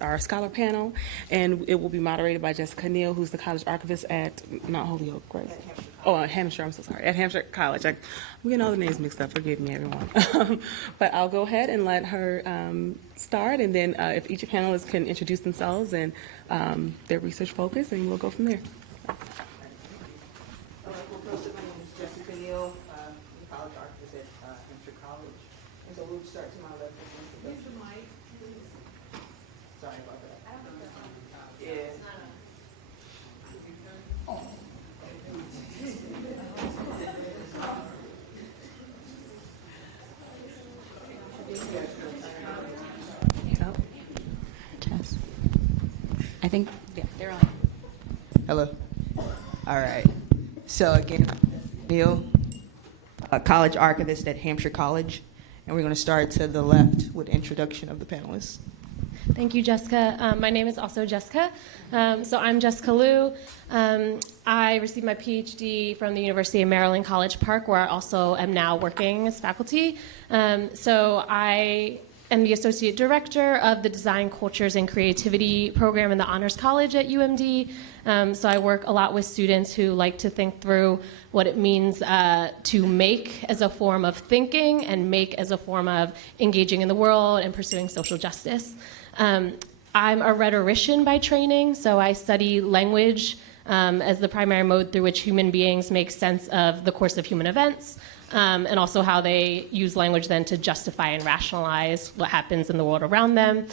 our scholar panel, and it will be moderated by Jessica Neal, who's the college archivist at Mount Holyoke, right? At Hampshire, I'm so sorry. At Hampshire College. I'm getting all the names mixed up. Forgive me, everyone. But I'll go ahead and let her start, and then if each panelist can introduce themselves and their research focus, and we'll go from there. My name is Jessica Neal, college archivist at Hampshire College. And so we'll start to my left. Use the mic, please. Sorry about that. Yeah. Yes. I think, yeah, they're on. Hello. All right. So again, Neil, college archivist at Hampshire College, and we're going to start to the left with the introduction of the panelists. Thank you, Jessica. My name is also Jessica. So I'm Jessica Liu. I received my PhD from the University of Maryland, College Park, where I also am now working as faculty. So I am the Associate Director of the Design, Cultures, and Creativity program in the Honors College at UMD. So I work a lot with students who like to think through what it means to make as a form of thinking and make as a form of engaging in the world and pursuing social justice. I'm a rhetorician by training, so I study language as the primary mode through which human beings make sense of the course of human events, and also how they use language then to justify and rationalize what happens in the world around them.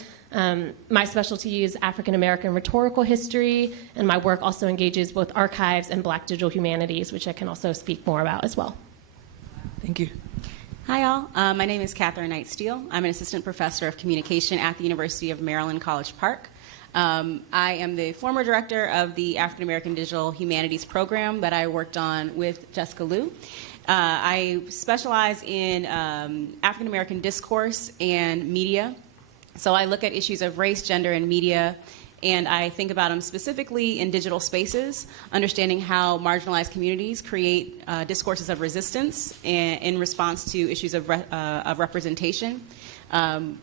My specialty is African American rhetorical history, and my work also engages both archives and Black digital humanities, which I can also speak more about as well. Thank you. Hi, all. My name is Catherine Knight Steele. I'm an assistant professor of communication at the University of Maryland, College Park. I am the former director of the African American Digital Humanities program that I worked on with Jessica Liu. I specialize in African American discourse and media. So I look at issues of race, gender, and media, and I think about them specifically in digital spaces, understanding how marginalized communities create discourses of resistance in response to issues of representation.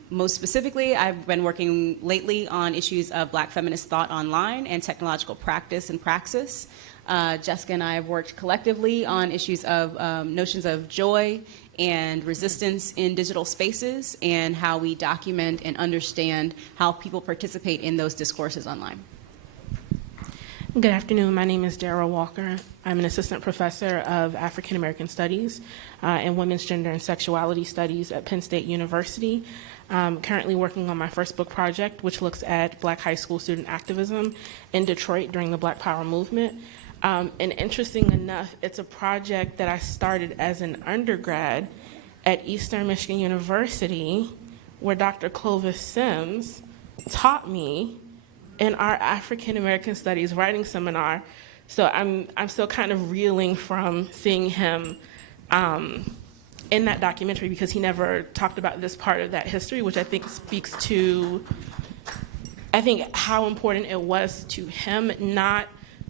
Most specifically, I've been working lately on issues of Black feminist thought online and technological practice and praxis. Jessica and I have worked collectively on issues of notions of joy and resistance in digital spaces and how we document and understand how people participate in those discourses online. Good afternoon. My name is Dara Walker. I'm an assistant professor of African American Studies and Women's Gender and Sexuality Studies at Penn State University. I'm currently working on my first book project, which looks at Black high school student activism in Detroit during the Black Power movement. And interesting enough, it's a project that I started as an undergrad at Eastern Michigan University, where Dr. Clovis Sims taught me in our African American Studies writing seminar. So I'm still kind of reeling from seeing him in that documentary, because he never talked about this part of that history, which I think speaks to, how important it was to him, not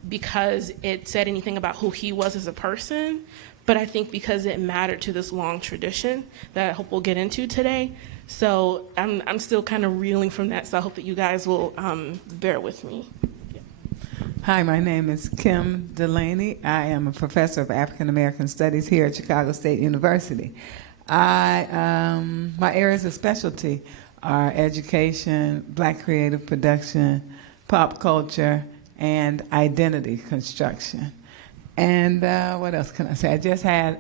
because it said anything about who he was as a person, but I think because it mattered to this long tradition that I hope we'll get into today. So I'm still kind of reeling from that, so I hope that you guys will bear with me. Yeah. Hi, my name is Kim Delaney. I am a professor of African American Studies here at Chicago State University. My areas of specialty are education, Black creative production, pop culture, and identity construction. And what else can I say? I just had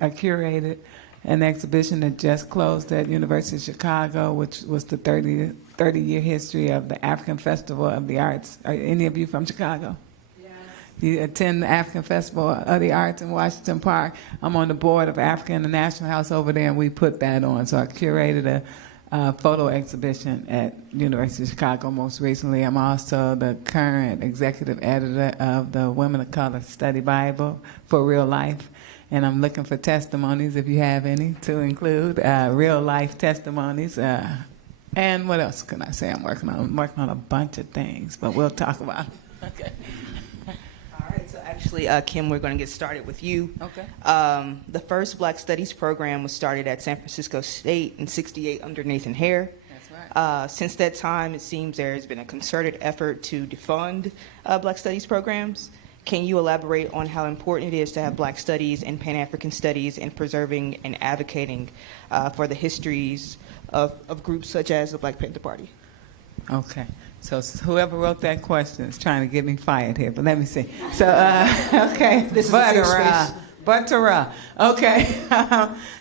I curated an exhibition that just closed at University of Chicago, which was the 30-year history of the African Festival of the Arts. Are any of you from Chicago? Yes. You attend the African Festival of the Arts in Washington Park. I'm on the board of African International House over there, and we put that on. So I curated a photo exhibition at University of Chicago most recently. I'm also the current executive editor of the Women of Color Study Bible for Real Life, and I'm looking for testimonies, if you have any, to include real life testimonies. And what else can I say I'm working on? I'm working on a bunch of things, but we'll talk about it. Okay. All right, so actually, Kim, we're going to get started with you. Okay. The first Black Studies program was started at San Francisco State in '68 under Nathan Hare. That's Since that time, it seems there has been a concerted effort to defund Black Studies programs. Can you elaborate on how important it is to have Black Studies and Pan-African Studies in preserving and advocating for the histories of groups such as the Black Panther Party? Okay. So whoever wrote that question is trying to get me fired here, but let me see. So, okay. This is a safe space. Buttera. Okay.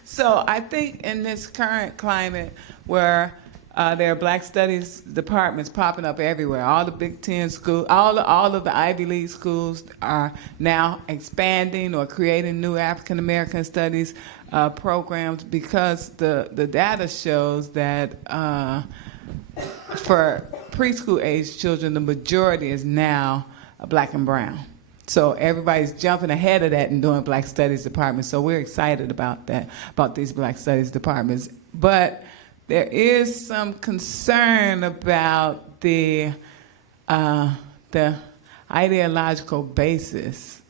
So I think in this current climate where there are Black Studies departments popping up everywhere, all the Big Ten schools, all of the Ivy League schools are now expanding or creating new African American Studies programs, because the data shows that for preschool age children, the majority is now Black and brown. So everybody's jumping ahead of that and doing Black Studies departments. So we're excited about that, about these Black Studies departments. But there is some concern about the ideological basis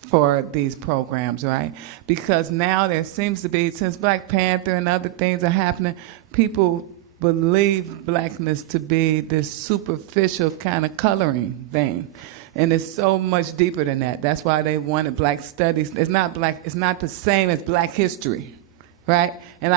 for these programs, right? Because now there seems to be, since Black Panther and other things are happening, people believe blackness to be this superficial kind of coloring thing. And it's so much deeper than that. That's why they wanted Black Studies. It's not the same as Black history, right? And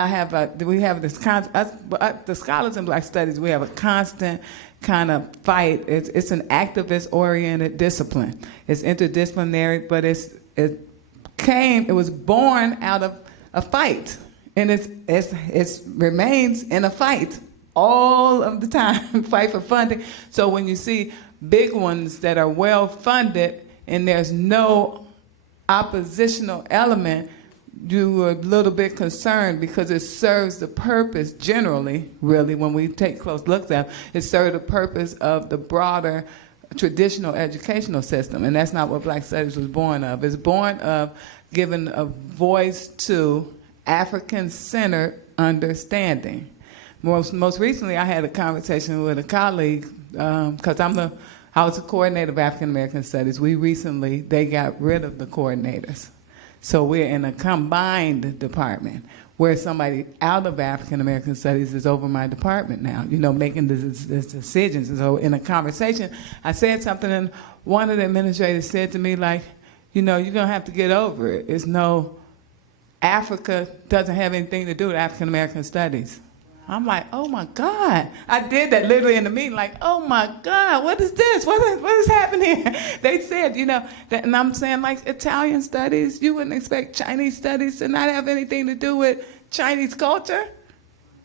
we have this the scholars in Black Studies, we have a constant kind of fight. It's an activist-oriented discipline. It's interdisciplinary, but it was born out of a fight. And it remains in a fight all of the time, fight for funding. So when you see big ones that are well funded and there's no oppositional element, you are a little bit concerned, because it serves the purpose generally, really, when we take close looks at it, it serves the purpose of the broader traditional educational system. And that's not what Black Studies was born of. It's born of giving a voice to African-centered understanding. Most recently, I had a conversation with a colleague, because I was a coordinator of African American Studies. They got rid of the coordinators. So we're in a combined department where somebody out of African American Studies is over my department now, making these decisions. And so in a conversation, I said something, and one of the administrators said to me, like, you're going to have to get over it. Africa doesn't have anything to do with African American Studies. I'm like, oh my God. I did that literally in the meeting, like, oh my God, what is this? What is happening here? They said, that, and I'm saying, like, Italian studies, you wouldn't expect Chinese studies to not have anything to do with Chinese culture.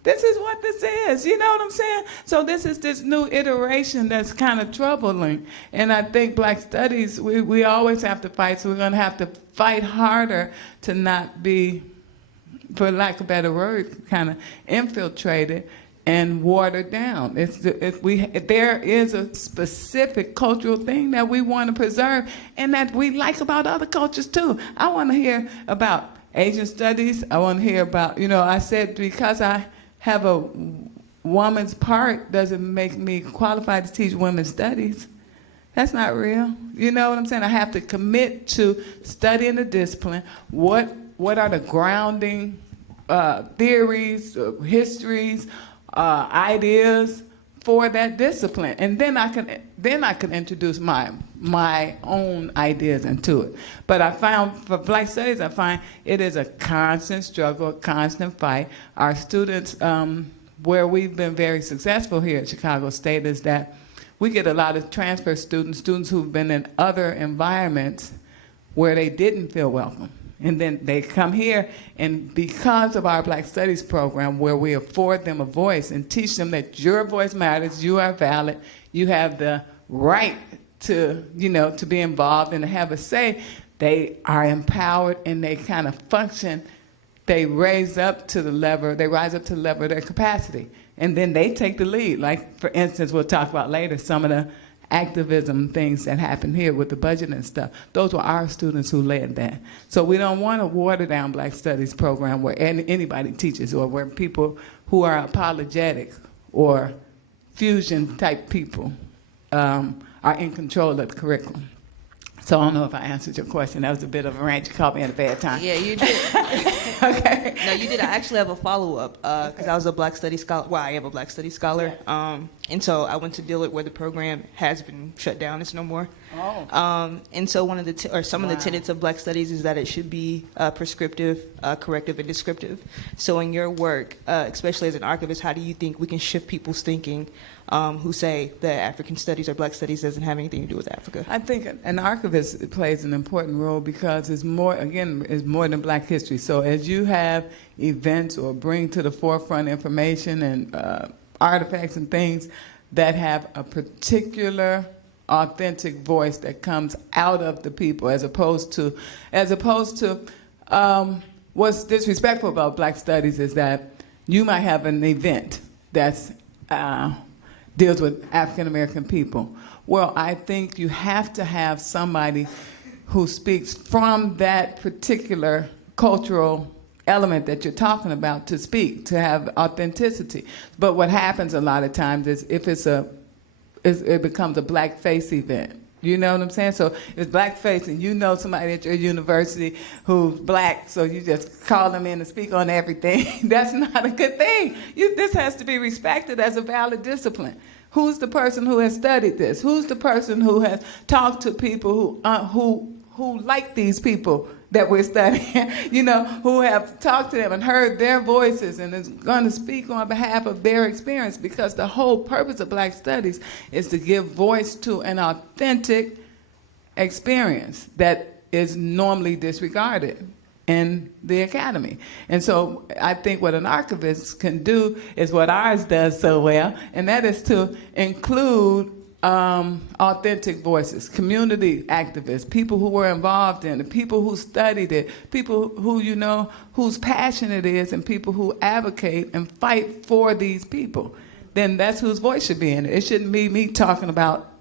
This is what this is, you know what I'm saying? So this is this new iteration that's kind of troubling. And I think Black Studies, we always have to fight, so we're going to have to fight harder to not be, for lack of a better word, kind of infiltrated and watered down. There is a specific cultural thing that we want to preserve and that we like about other cultures too. I want to hear about Asian studies. I want to hear about, I said because I have a woman's part doesn't make me qualified to teach women's studies. That's not real. You know what I'm saying? I have to commit to studying the discipline. What are the grounding theories, histories, ideas for that discipline, and then I can introduce my own ideas into it. But I found for Black Studies, I find it is a constant struggle, a constant fight. Our students, where we've been very successful here at Chicago State, is that we get a lot of transfer students who've been in other environments where they didn't feel welcome. And then they come here, and because of our Black Studies program, where we afford them a voice and teach them that your voice matters, you are valid, you have the right to be involved and to have a say, they are empowered and they kind of function. They rise up to the level of their capacity. And then they take the lead. Like, for instance, we'll talk about later some of the activism things that happen here with the budget and stuff. Those were our students who led that. So we don't want to water down Black Studies program where anybody teaches, or where people who are apologetic or fusion type people are in control of the curriculum. So I don't know if I answered your question. That was a bit of a rant. You caught me at a bad time. Yeah, you did. Okay. No, you did. I actually have a follow-up because I was a Black Studies scholar. Well, I am a Black Studies scholar. And so I went to Dillard where the program has been shut down. It's no more. Oh. And so one of the some of the tenets of Black Studies is that it should be prescriptive, corrective, and descriptive. So in your work, especially as an archivist, how do you think we can shift people's thinking who say that African studies or Black studies doesn't have anything to do with Africa? I think an archivist plays an important role because it's more than Black history. So as you have events or bring to the forefront information and artifacts and things that have a particular authentic voice that comes out of the people, as opposed to what's disrespectful about Black studies is that you might have an event that's deals with African American people. Well, I think you have to have somebody who speaks from that particular cultural element that you're talking about to speak, to have authenticity. But what happens a lot of times is if it becomes a blackface event. You know what I'm saying? So it's blackface and you know somebody at your university who's Black, so you just call them in to speak on everything. That's not a good thing. This has to be respected as a valid discipline. Who's the person who has studied this? Who's the person who has talked to people who like these people that we're studying, who have talked to them and heard their voices and is going to speak on behalf of their experience, because the whole purpose of Black studies is to give voice to an authentic experience that is normally disregarded in the academy. And so I think what an archivist can do is what ours does so well, and that is to include authentic voices, community activists, people who were involved in it, people who studied it, people who whose passion it is, and people who advocate and fight for these people. Then that's whose voice should be in it. It shouldn't be me talking about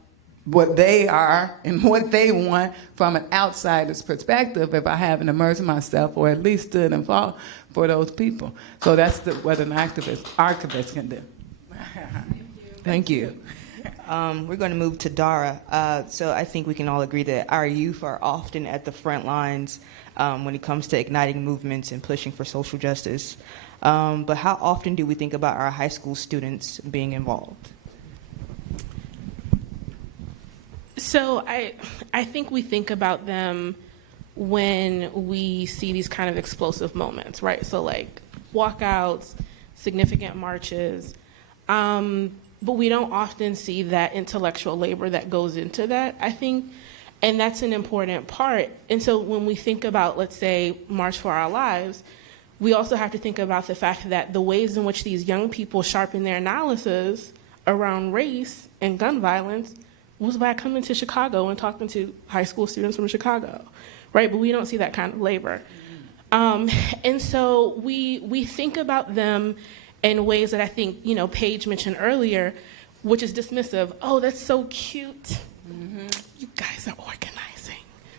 what they are and what they want from an outsider's perspective if I haven't immersed myself or at least stood and fought for those people. So that's what an archivist can do. Thank you. We're going to move to Dara. So I think we can all agree that our youth are often at the front lines when it comes to igniting movements and pushing for social justice. But how often do we think about our high school students being involved? So I think we think about them when we see these kind of explosive moments, right? So like walkouts, significant marches, but we don't often see that intellectual labor that goes into that, I think, and that's an important part. And so when we think about, let's say, March for Our Lives, we also have to think about the fact that the ways in which these young people sharpen their analysis around race and gun violence was by coming to Chicago and talking to high school students from Chicago, right? But we don't see that kind of labor. And so we think about them in ways that I think, Paige mentioned earlier, which is dismissive. Oh, that's so cute. Mm-hmm. You guys are organizing.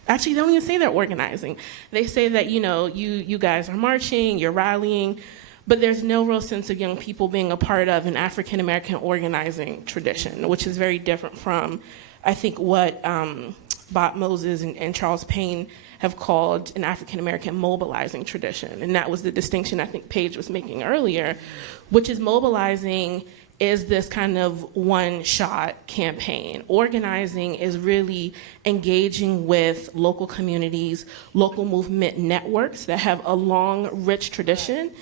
Actually, they don't even say they're organizing. They say that, you guys are marching, you're rallying, but there's no real sense of young people being a part of an African-American organizing tradition, which is very different from, I think, what Bob Moses and Charles Payne have called an African-American mobilizing tradition. And that was the distinction I think Paige was making earlier, which is mobilizing is this kind of one-shot campaign. Organizing is really engaging with local communities, local movement networks that have a long, rich tradition.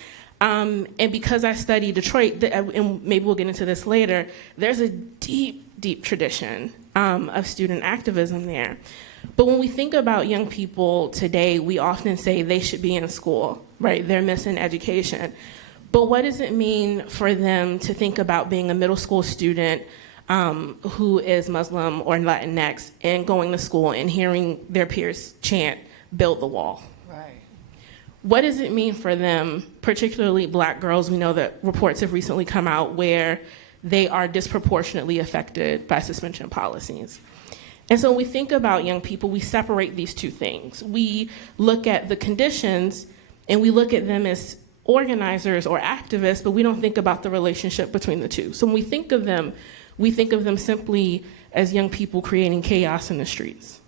And because I study Detroit, and maybe we'll get into this later, there's a deep, deep tradition of student activism there. But when we think about young people today, we often say they should be in school, right? They're missing education. But what does it mean for them to think about being a middle school student who is Muslim or Latinx and going to school and hearing their peers chant, "Build the wall"? Right. What does it mean for them, particularly Black girls? We know that reports have recently come out where they are disproportionately affected by suspension policies. And so when we think about young people, we separate these two things. We look at the conditions and we look at them as organizers or activists, but we don't think about the relationship between the two. So when we think of them simply as young people creating chaos in the streets.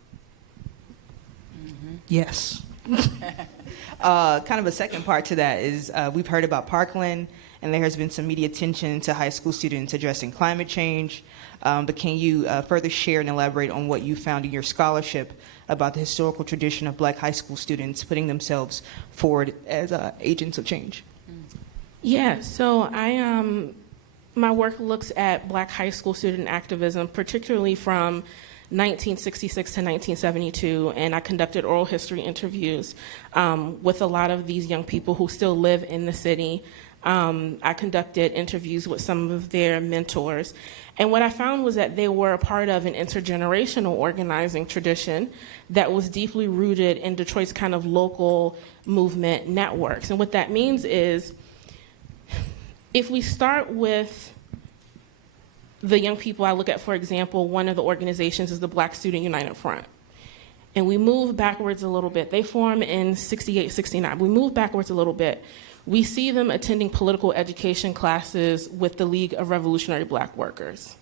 Yes. Kind of a second part to that is we've heard about Parkland, and there has been some media attention to high school students addressing climate change. But can you further share and elaborate on what you found in your scholarship about the historical tradition of Black high school students putting themselves forward as agents of change? Yeah, so my work looks at Black high school student activism, particularly from 1966 to 1972, and I conducted oral history interviews with a lot of these young people who still live in the city. I conducted interviews with some of their mentors, and what I found was that they were a part of an intergenerational organizing tradition that was deeply rooted in Detroit's kind of local movement networks. And what that means is, if we start with the young people I look at, for example, one of the organizations is the Black Student United Front. And we move backwards a little bit. They form in 68, 69. We move backwards a little bit. We see them attending political education classes with the League of Revolutionary Black Workers.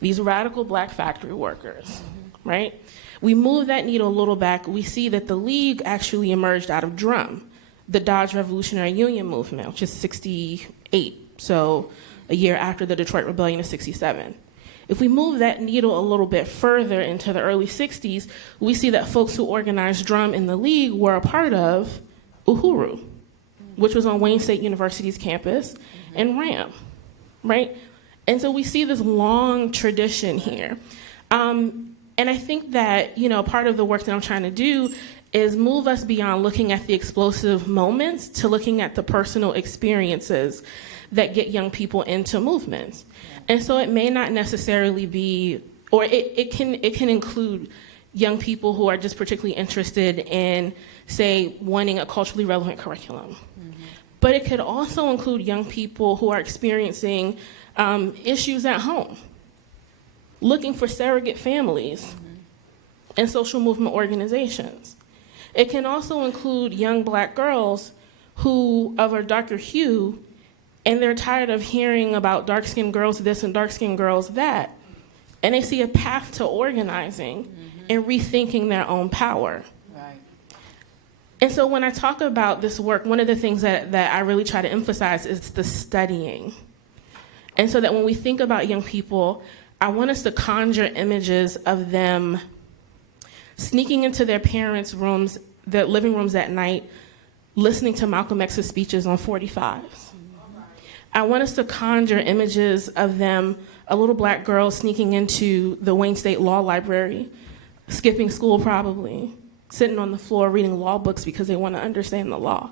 These radical Black factory workers, right? We move that needle a little back. We see that the League actually emerged out of DRUM, the Dodge Revolutionary Union movement, which is 68, so a year after the Detroit Rebellion of 67. If we move that needle a little bit further into the early 60s, we see that folks who organized DRUM in the League were a part of Uhuru, which was on Wayne State University's campus, and RAM, right? And so we see this long tradition here. And I think that, part of the work that I'm trying to do is move us beyond looking at the explosive moments to looking at the personal experiences that get young people into movements. And so it may not necessarily be, or it can include young people who are just particularly interested in, say, wanting a culturally relevant curriculum. But it could also include young people who are experiencing issues at home, looking for surrogate families and social movement organizations. It can also include young Black girls who of a darker hue, and they're tired of hearing about dark-skinned girls this and dark-skinned girls that, and they see a path to organizing and rethinking their own power. Right. And so when I talk about this work, one of the things that I really try to emphasize is the studying. And so that when we think about young people, I want us to conjure images of them sneaking into their parents' rooms, their living rooms at night, listening to Malcolm X's speeches on 45s. I want us to conjure images of them, a little Black girl sneaking into the Wayne State Law Library, skipping school probably, sitting on the floor reading law books because they want to understand the law.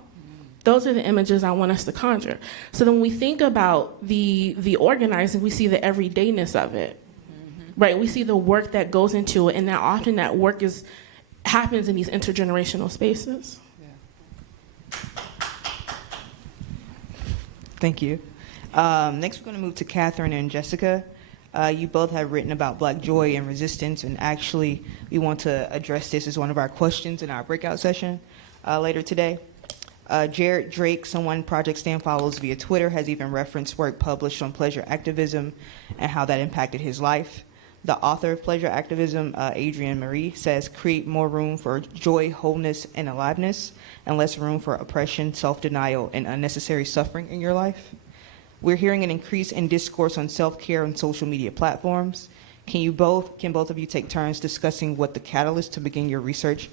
Those are the images I want us to conjure. So then when we think about the organizing, we see the everydayness of it, right? We see the work that goes into it, and that often that work happens in these intergenerational spaces. Thank you. Next, we're going to move to Catherine and Jessica. You both have written about Black joy and resistance, and actually, we want to address this as one of our questions in our breakout session later today. Jared Drake, someone Project Stand follows via Twitter, has even referenced work published on pleasure activism and how that impacted his life. The author of Pleasure Activism, Adrienne Marie, says, create more room for joy, wholeness, and aliveness, and less room for oppression, self-denial, and unnecessary suffering in your life. We're hearing an increase in discourse on self-care on social media platforms. Can both of you take turns discussing what the catalyst to begin your research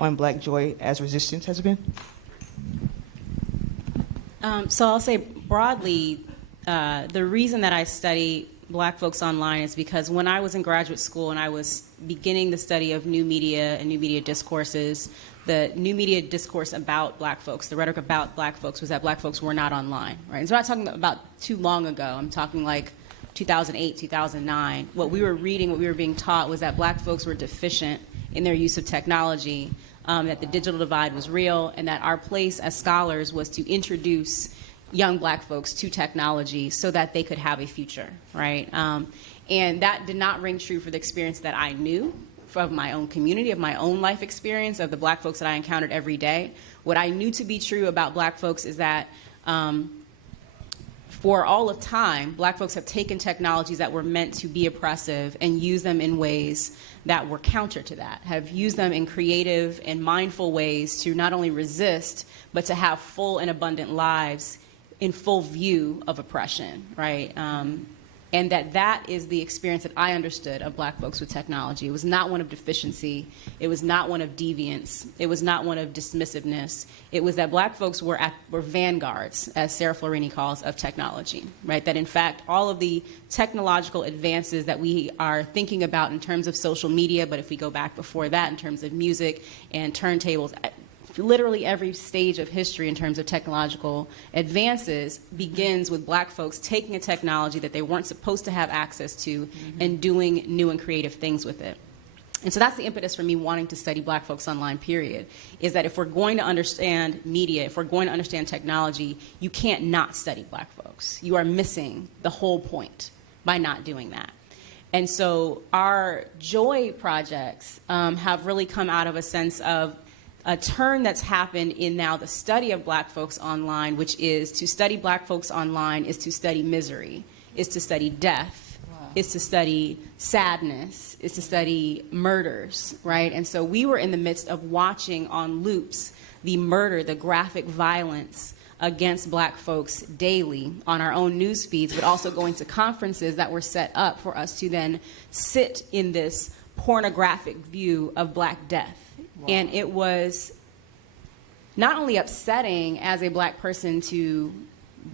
on Black joy as resistance has been? So I'll say broadly, the reason that I study Black folks online is because when I was in graduate school and I was beginning the study of new media and new media discourses, the new media discourse about Black folks, the rhetoric about Black folks was that Black folks were not online, right? And so I'm not talking about too long ago. I'm talking like 2008, 2009. What we were reading, what we were being taught was that Black folks were deficient in their use of technology, that the digital divide was real, and that our place as scholars was to introduce young Black folks to technology so that they could have a future, right? And that did not ring true for the experience that I knew of my own community, of my own life experience, of the Black folks that I encountered every day. What I knew to be true about Black folks is that for all of time, Black folks have taken technologies that were meant to be oppressive and used them in ways that were counter to that, have used them in creative and mindful ways to not only resist, but to have full and abundant lives in full view of oppression, right? And that is the experience that I understood of Black folks with technology. It was not one of deficiency. It was not one of deviance. It was not one of dismissiveness. It was that Black folks were vanguards, as Sarah Florini calls, of technology, right? That in fact, all of the technological advances that we are thinking about in terms of social media, but if we go back before that in terms of music and turntables, literally every stage of history in terms of technological advances begins with Black folks taking a technology that they weren't supposed to have access to and doing new and creative things with it. And so that's the impetus for me wanting to study Black folks online, period, is that if we're going to understand media, if we're going to understand technology, you can't not study Black folks. You are missing the whole point by not doing that. And so our joy projects have really come out of a sense of a turn that's happened in now the study of Black folks online, which is to study Black folks online is to study misery, is to study death, is to study sadness, is to study murders, right? And so we were in the midst of watching on loops the murder, the graphic violence against Black folks daily on our own news feeds, but also going to conferences that were set up for us to then sit in this pornographic view of Black death. Wow. And it was not only upsetting as a Black person to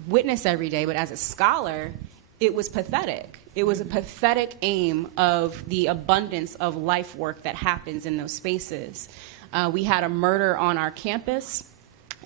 witness every day, but as a scholar, it was pathetic. It was a pathetic aim of the abundance of life work that happens in those spaces. We had a murder on our campus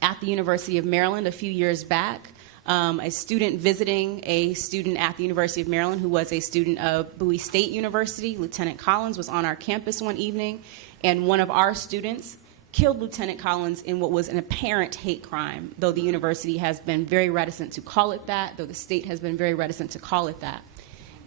at the University of Maryland a few years back. A student visiting a student at the University of Maryland who was a student of Bowie State University, Lieutenant Collins, was on our campus one evening, and one of our students killed Lieutenant Collins in what was an apparent hate crime, though the university has been very reticent to call it that, though the state has been very reticent to call it that.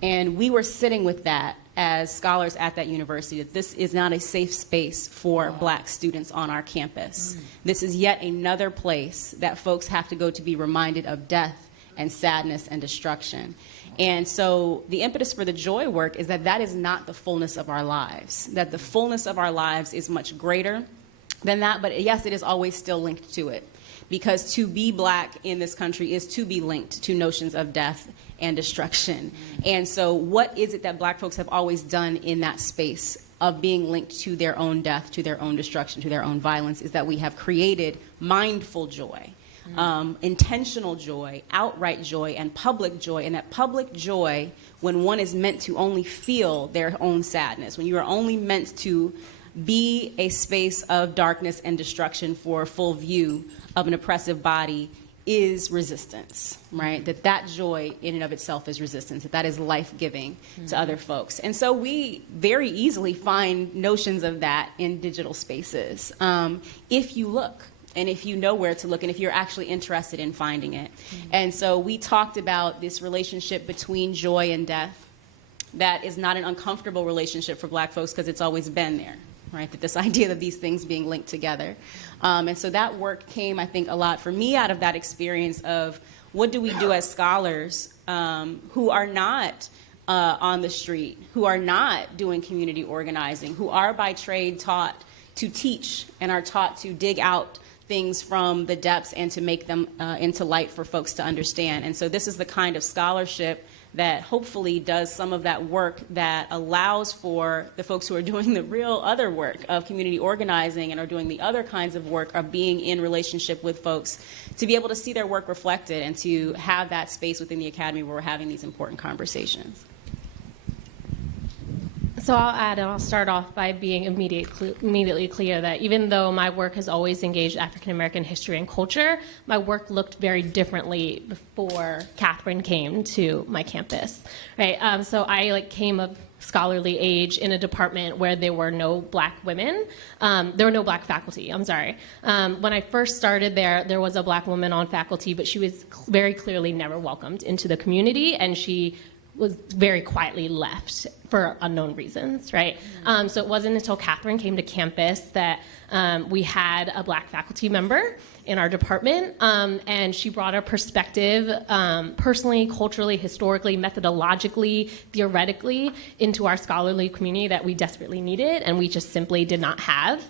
And we were sitting with that as scholars at that university, that this is not a safe space for Black students on our campus. This is yet another place that folks have to go to be reminded of death and sadness and destruction. And so the impetus for the joy work is that that is not the fullness of our lives, that the fullness of our lives is much greater than that, but yes, it is always still linked to it. Because to be Black in this country is to be linked to notions of death and destruction. And so what is it that Black folks have always done in that space of being linked to their own death, to their own destruction, to their own violence, is that we have created mindful joy, intentional joy, outright joy, and public joy. And that public joy, when one is meant to only feel their own sadness, when you are only meant to be a space of darkness and destruction for full view of an oppressive body, is resistance, right? That joy in and of itself is resistance, that is life-giving to other folks. And so we very easily find notions of that in digital spaces, if you look, and if you know where to look, and if you're actually interested in finding it. And so we talked about this relationship between joy and death that is not an uncomfortable relationship for Black folks because it's always been there, right? That this idea of these things being linked together. And so that work came, I think, a lot for me out of that experience of what do we do as scholars who are not on the street, who are not doing community organizing, who are by trade taught to teach and are taught to dig out things from the depths and to make them into light for folks to understand. And so this is the kind of scholarship that hopefully does some of that work that allows for the folks who are doing the real other work of community organizing and are doing the other kinds of work of being in relationship with folks to be able to see their work reflected and to have that space within the academy where we're having these important conversations. So I'll add, and I'll start off by being immediately clear that even though my work has always engaged African American history and culture, my work looked very differently before Catherine came to my campus, right? So I came of scholarly age in a department where there were no Black women. There were no Black faculty, I'm sorry. When I first started there was a Black woman on faculty, but she was very clearly never welcomed into the community, and she was very quietly left for unknown reasons, right? So it wasn't until Catherine came to campus that we had a Black faculty member in our department, and she brought a perspective, personally, culturally, historically, methodologically, theoretically, into our scholarly community that we desperately needed, and we just simply did not have.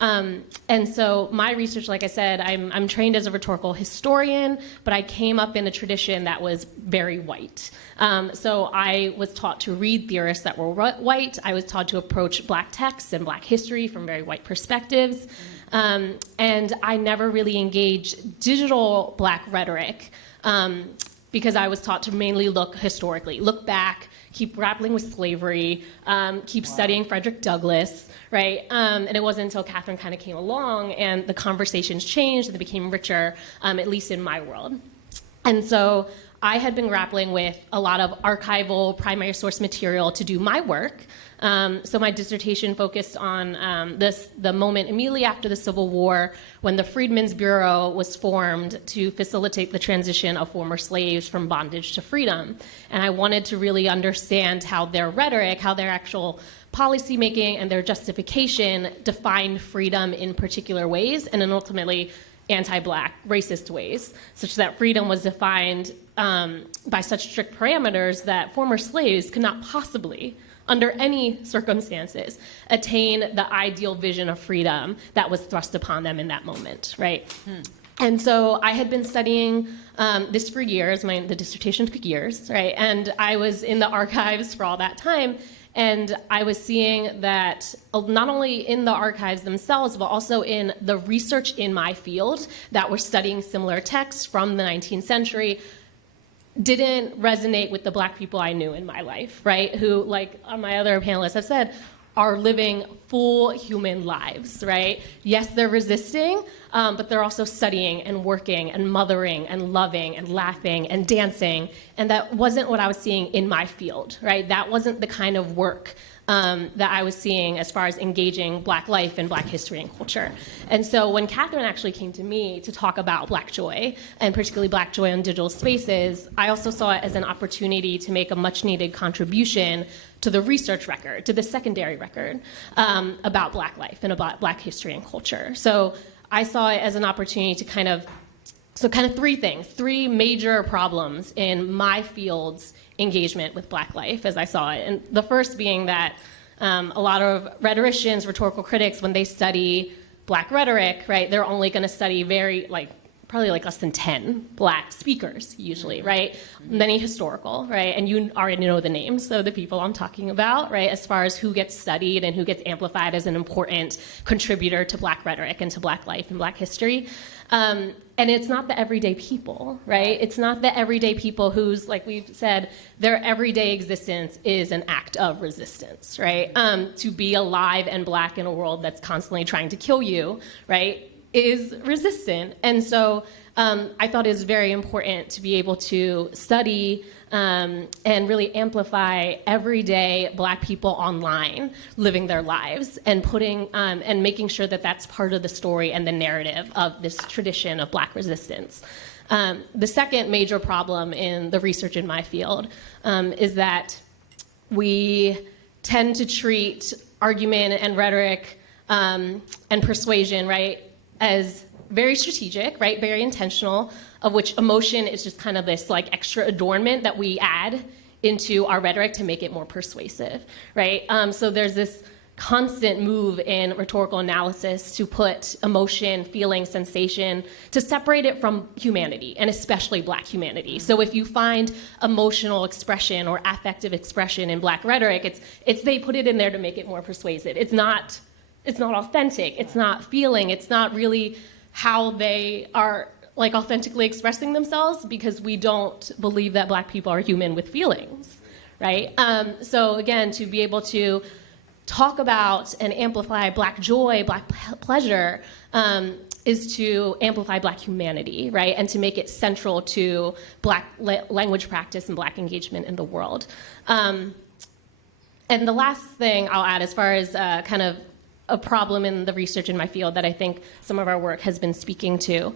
And so my research, like I said, I'm trained as a rhetorical historian, but I came up in a tradition that was very white. So I was taught to read theorists that were white. I was taught to approach Black texts and Black history from very white perspectives. And I never really engaged digital Black rhetoric because I was taught to mainly look historically, look back, keep grappling with slavery, keep studying Frederick Douglass, right? And it wasn't until Catherine kind of came along and the conversations changed and they became richer, at least in my world. And so I had been grappling with a lot of archival primary source material to do my work. So my dissertation focused on the moment immediately after the Civil War when the Freedmen's Bureau was formed to facilitate the transition of former slaves from bondage to freedom. And I wanted to really understand how their rhetoric, how their actual policymaking and their justification defined freedom in particular ways, and then ultimately anti-Black, racist ways, such that freedom was defined by such strict parameters that former slaves could not possibly, under any circumstances, attain the ideal vision of freedom that was thrust upon them in that moment, right? And so I had been studying this for years. The dissertation took years, right? And I was in the archives for all that time, and I was seeing that not only in the archives themselves, but also in the research in my field that were studying similar texts from the 19th century, didn't resonate with the Black people I knew in my life, right? Who, like my other panelists have said, are living full human lives, right? Yes, they're resisting, but they're also studying and working and mothering and loving and laughing and dancing. And that wasn't what I was seeing in my field, right? That wasn't the kind of work that I was seeing as far as engaging Black life and Black history and culture. And so when Catherine actually came to me to talk about Black joy, and particularly Black joy in digital spaces, I also saw it as an opportunity to make a much needed contribution to the research record, to the secondary record about Black life and about Black history and culture. So I saw it as an opportunity to kind of three things, three major problems in my field's engagement with Black life as I saw it. And the first being that a lot of rhetoricians, rhetorical critics, when they study Black rhetoric, right, they're only going to study probably less than 10 Black speakers usually, right? Many historical, right? And you already know the names of the people I'm talking about, right? As far as who gets studied and who gets amplified as an important contributor to Black rhetoric and to Black life and Black history. And it's not the everyday people, right? It's not the everyday people whose, like we've said, their everyday existence is an act of resistance, right? To be alive and Black in a world that's constantly trying to kill you, right, is resistant. And so I thought it was very important to be able to study and really amplify everyday Black people online living their lives and putting and making sure that that's part of the story and the narrative of this tradition of Black resistance. The second major problem in the research in my field is that we tend to treat argument and rhetoric and persuasion, right, as very strategic, right, very intentional, of which emotion is just kind of this like extra adornment that we add into our rhetoric to make it more persuasive, right? So there's this constant move in rhetorical analysis to put emotion, feeling, sensation, to separate it from humanity, and especially Black humanity. So if you find emotional expression or affective expression in Black rhetoric, it's they put it in there to make it more persuasive. It's not authentic, it's not feeling, it's not really how they are like authentically expressing themselves, because we don't believe that Black people are human with feelings, right? So again, to be able to talk about and amplify Black joy, Black pleasure, is to amplify Black humanity, right? And to make it central to Black language practice and Black engagement in the world. And the last thing I'll add as far as kind of a problem in the research in my field that I think some of our work has been speaking to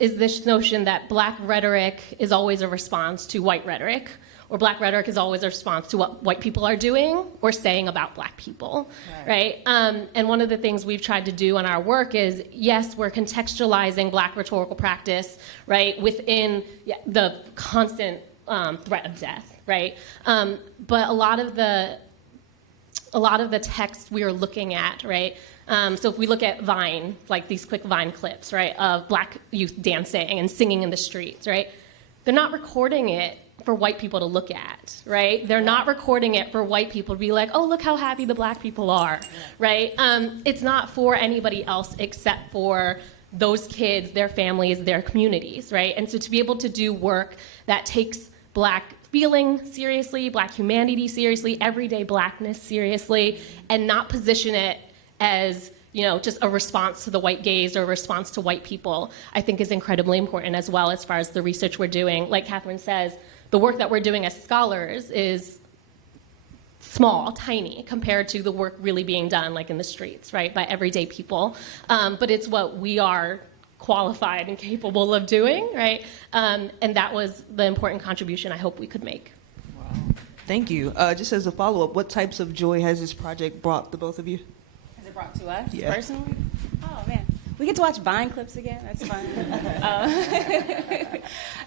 is this notion that Black rhetoric is always a response to white rhetoric, or Black rhetoric is always a response to what white people are doing or saying about Black people, right? And one of the things we've tried to do in our work is, yes, we're contextualizing Black rhetorical practice, right, within the constant threat of death, right? But a lot of the text we are looking at, right? So if we look at Vine, like these quick Vine clips, right, of Black youth dancing and singing in the streets, right? They're not recording it for white people to look at, right? They're not recording it for white people to be like, oh, look how happy the Black people are, right? It's not for anybody else except for those kids, their families, their communities, right? And so to be able to do work that takes Black feeling seriously, Black humanity seriously, everyday Blackness seriously, and not position it as, you know, just a response to the white gaze or a response to white people, I think is incredibly important as well as far as the research we're doing. Like Catherine says, the work that we're doing as scholars is small, tiny, compared to the work really being done like in the streets, right, by everyday people. But it's what we are qualified and capable of doing, right? And that was the important contribution I hope we could make. Wow. Thank you. Just as a follow-up, what types of joy has this project brought the both of you? Has it brought to us personally? Oh, man. We get to watch Vine clips again. That's fun.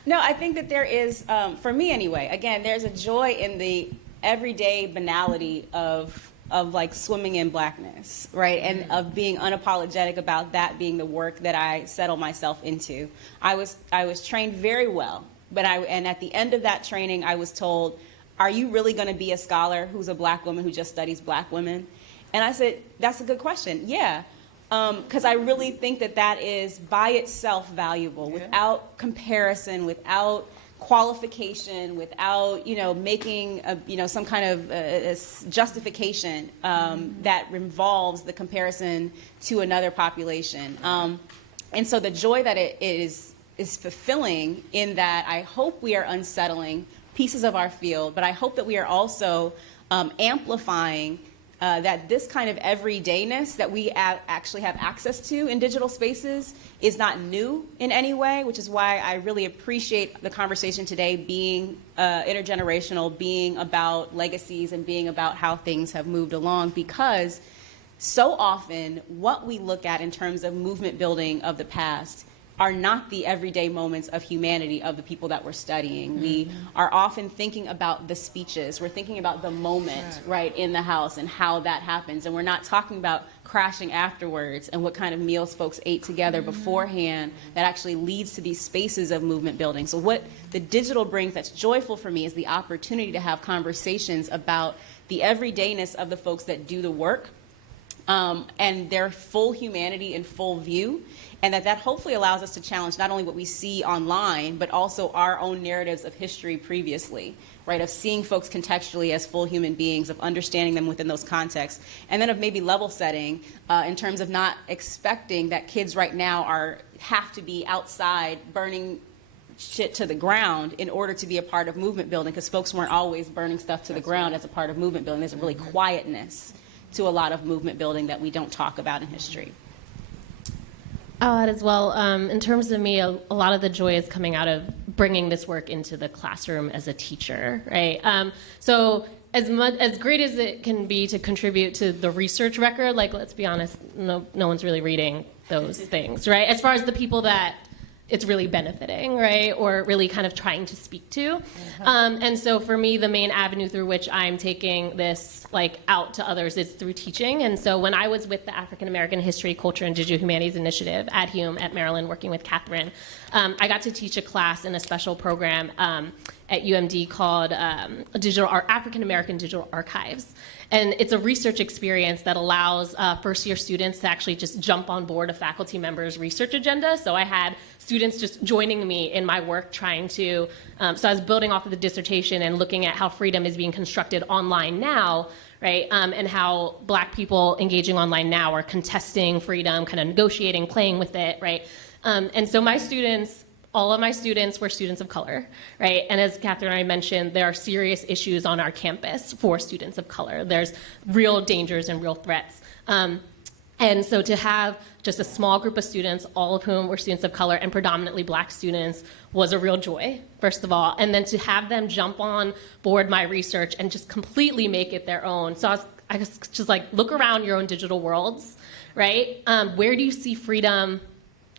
No, I think that there is, for me anyway, again, there's a joy in the everyday banality of like swimming in Blackness, right? And of being unapologetic about that being the work that I settled myself into. I was trained very well, and at the end of that training, I was told, are you really going to be a scholar who's a Black woman who just studies Black women? And I said, that's a good question. Yeah. Because I really think that is by itself valuable, without comparison, without qualification, without making some kind of justification that involves the comparison to another population. And so the joy that it is fulfilling in that I hope we are unsettling pieces of our field, but I hope that we are also amplifying that this kind of everydayness that we actually have access to in digital spaces is not new in any way, which is why I really appreciate the conversation today being intergenerational, being about legacies and being about how things have moved along, because so often what we look at in terms of movement building of the past are not the everyday moments of humanity of the people that we're studying. Mm-hmm. We are often thinking about the speeches. We're thinking about the moment, right, in the house and how that happens. And we're not talking about crashing afterwards and what kind of meals folks ate together beforehand that actually leads to these spaces of movement building. So what the digital brings that's joyful for me is the opportunity to have conversations about the everydayness of the folks that do the work and their full humanity and full view. And that hopefully allows us to challenge not only what we see online, but also our own narratives of history previously, right? Of seeing folks contextually as full human beings, of understanding them within those contexts, and then of maybe level setting in terms of not expecting that kids right now have to be outside burning shit to the ground in order to be a part of movement building, because folks weren't always burning stuff to the ground as a part of movement building. There's a really quietness to a lot of movement building that we don't talk about in history. I'll add as well, in terms of me, a lot of the joy is coming out of bringing this work into the classroom as a teacher, right? So as great as it can be to contribute to the research record, like, let's be honest, no one's really reading those things, right? As far as the people that it's really benefiting, right? Or really kind of trying to speak to. And so for me, the main avenue through which I'm taking this out to others is through teaching. And so when I was with the African American History, Culture, and Digital Humanities Initiative at Hume at Maryland, working with Catherine, I got to teach a class in a special program at UMD called African American Digital Archives. And it's a research experience that allows first-year students to actually just jump on board a faculty member's research agenda. So I had students just joining me in my work trying to, so I was building off of the dissertation and looking at how freedom is being constructed online now, right? And how Black people engaging online now are contesting freedom, kind of negotiating, playing with it, right? And so all of my students were students of color, right? And as Catherine and I mentioned, there are serious issues on our campus for students of color. There's real dangers and real threats. And so to have just a small group of students, all of whom were students of color and predominantly black students, was a real joy, first of all. And then to have them jump on board my research and just completely make it their own. So I was just like, look around your own digital worlds, right? Where do you see freedom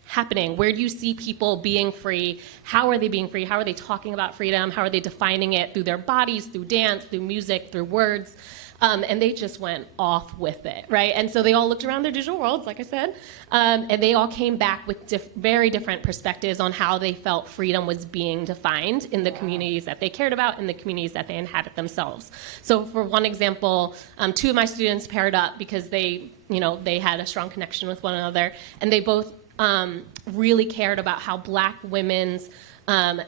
happening? Where do you see people being free? How are they being free? How are they talking about freedom? How are they defining it through their bodies, through dance, through music, through words? And they just went off with it, right? And so they all looked around their digital worlds, like I said, and they all came back with very different perspectives on how they felt freedom was being defined in the communities that they cared about, in the communities that they inhabit themselves. So for one example, two of my students paired up because they had a strong connection with one another, and they both really cared about how black women's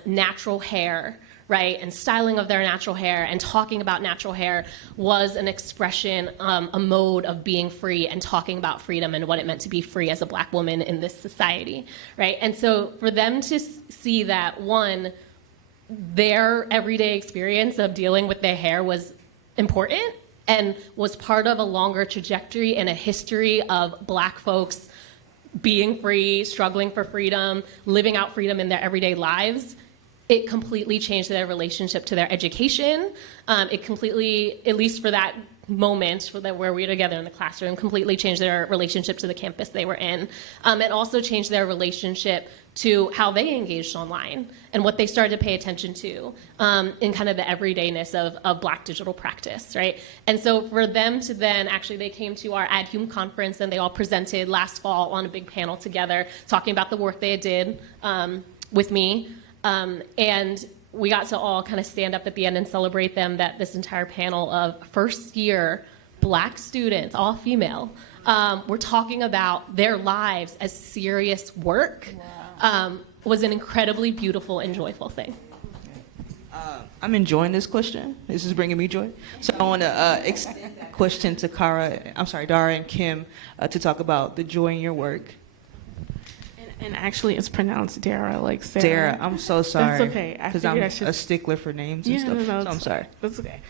natural hair, right, and styling of their natural hair and talking about natural hair was an expression, a mode of being free and talking about freedom and what it meant to be free as a black woman in this society, right? And so for them to see that, one, their everyday experience of dealing with their hair was important and was part of a longer trajectory and a history of black folks being free, struggling for freedom, living out freedom in their everyday lives, it completely changed their relationship to their education. It completely, at least for that moment where we were together in the classroom, completely changed their relationship to the campus they were in. It also changed their relationship to how they engaged online and what they started to pay attention to in kind of the everydayness of Black digital practice, right? And so for them to then, actually they came to our Ad Hum conference and they all presented last fall on a big panel together talking about the work they did with me. And we got to all kind of stand up at the end and celebrate them, that this entire panel of first year Black students, all female, were talking about their lives as serious work. Wow. Was an incredibly beautiful and joyful thing. I'm enjoying this question. This is bringing me joy. So I want to extend that question to Dara and Kim to talk about the joy in your work. And actually, it's pronounced Dara, like Sarah. Dara, I'm so sorry. That's okay. Because I'm a stickler for names and stuff. No, so I'm sorry. That's okay.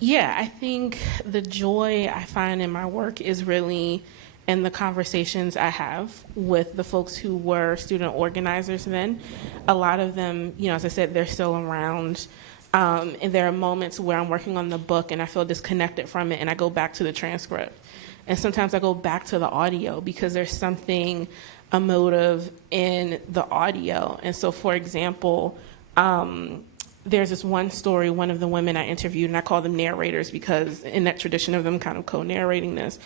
Yeah, I think the joy I find in my work is really in the conversations I have with the folks who were student organizers then. A lot of them, as I said, they're still around. And there are moments where I'm working on the book and I feel disconnected from it and I go back to the transcript. And sometimes I go back to the audio because there's something emotive in the audio. And so, for example, there's this one story, one of the women I interviewed, and I call them narrators because in that tradition of them kind of co-narrating this.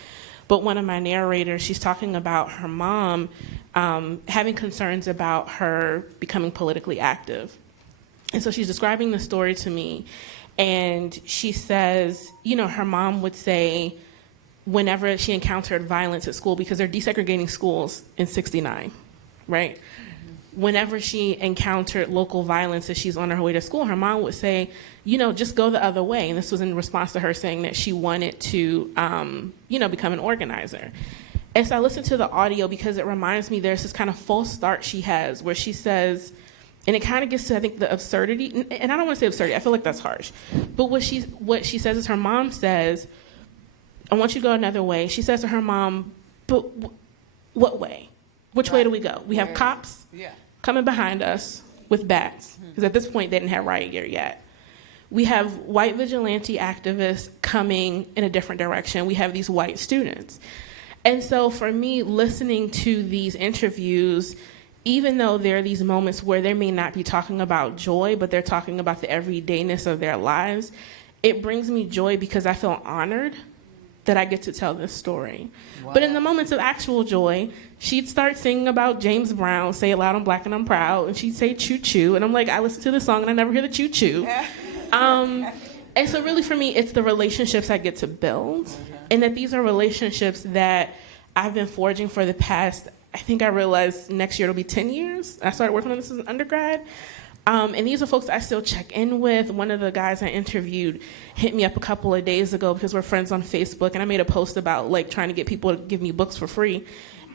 But one of my narrators, she's talking about her mom having concerns about her becoming politically active. And so she's describing the story to me, and she says, her mom would say, whenever she encountered violence at school, because they're desegregating schools in '69, right? Mm-hmm. Whenever she encountered local violence as she's on her way to school, her mom would say, just go the other way. And this was in response to her saying that she wanted to, become an organizer. And so I listened to the audio because it reminds me there's this kind of false start she has where she says, and it kind of gets to, I think, the absurdity. And I don't want to say absurdity. I feel like that's harsh. But what she says is her mom says, I want you to go another way. She says to her mom, but what way? Which way do we go? We have cops coming behind us with bats, because at this point they didn't have riot gear yet. We have white vigilante activists coming in a different direction. We have these white students. And so for me, listening to these interviews, even though there are these moments where they may not be talking about joy, but they're talking about the everydayness of their lives, it brings me joy because I feel honored that I get to tell this story. Wow. But in the moments of actual joy, she'd start singing about James Brown, Say It Loud, I'm Black and I'm Proud, and she'd say choo choo, and I'm like, I listen to the song and I never hear the choo choo. And so really for me, it's the relationships I get to build, and that these are relationships that I've been forging for the past, I think I realized next year it'll be 10 years. I started working on this as an undergrad. And these are folks I still check in with. One of the guys I interviewed hit me up a couple of days ago because we're friends on Facebook, and I made a post about trying to get people to give me books for free.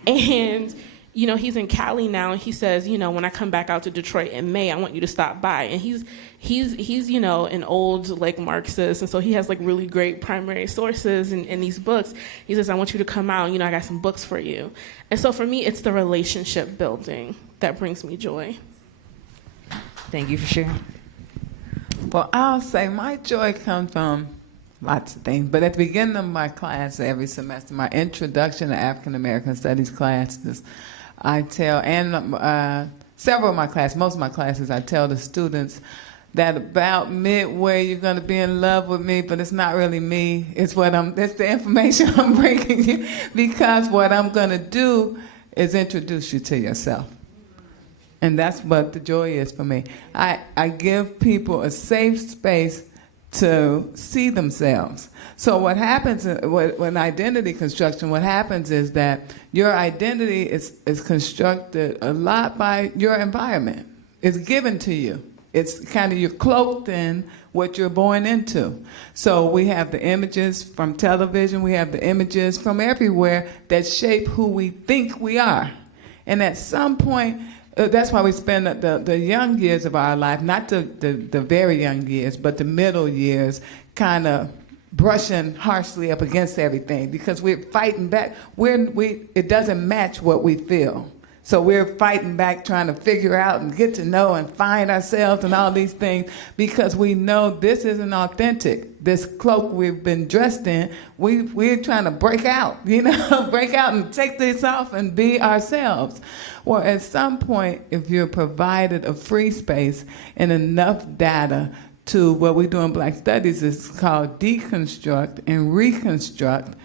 And, he's in Cali now, and he says, when I come back out to Detroit in May, I want you to stop by. And he's an old like Marxist, and so he has like really great primary sources in these books. He says, I want you to come out. I got some books for you. And so for me, it's the relationship building that brings me joy. Thank you for sharing. Well, I'll say my joy comes from lots of things, but at the beginning of my class every semester, my introduction to African American Studies classes, I tell, and several of my classes, most of my classes, I tell the students that about midway you're going to be in love with me, but it's not really me. It's the information I'm bringing you, because what I'm going to do is introduce you to yourself. And that's what the joy is for me. I give people a safe space to see themselves. So what happens when identity construction, what happens is that your identity is constructed a lot by your environment. It's given to you. It's kind of, you're cloaked in what you're born into. So we have the images from television, we have the images from everywhere that shape who we think we are. And at some point, that's why we spend the young years of our life, not the very young years, but the middle years, kind of brushing harshly up against everything, because we're fighting back. It doesn't match what we feel. So we're fighting back, trying to figure out and get to know and find ourselves and all these things, because we know this isn't authentic. This cloak we've been dressed in, we're trying to break out, break out and take this off and be ourselves. Well, at some point, if you're provided a free space and enough data to what we do in Black Studies is called deconstruct and reconstruct,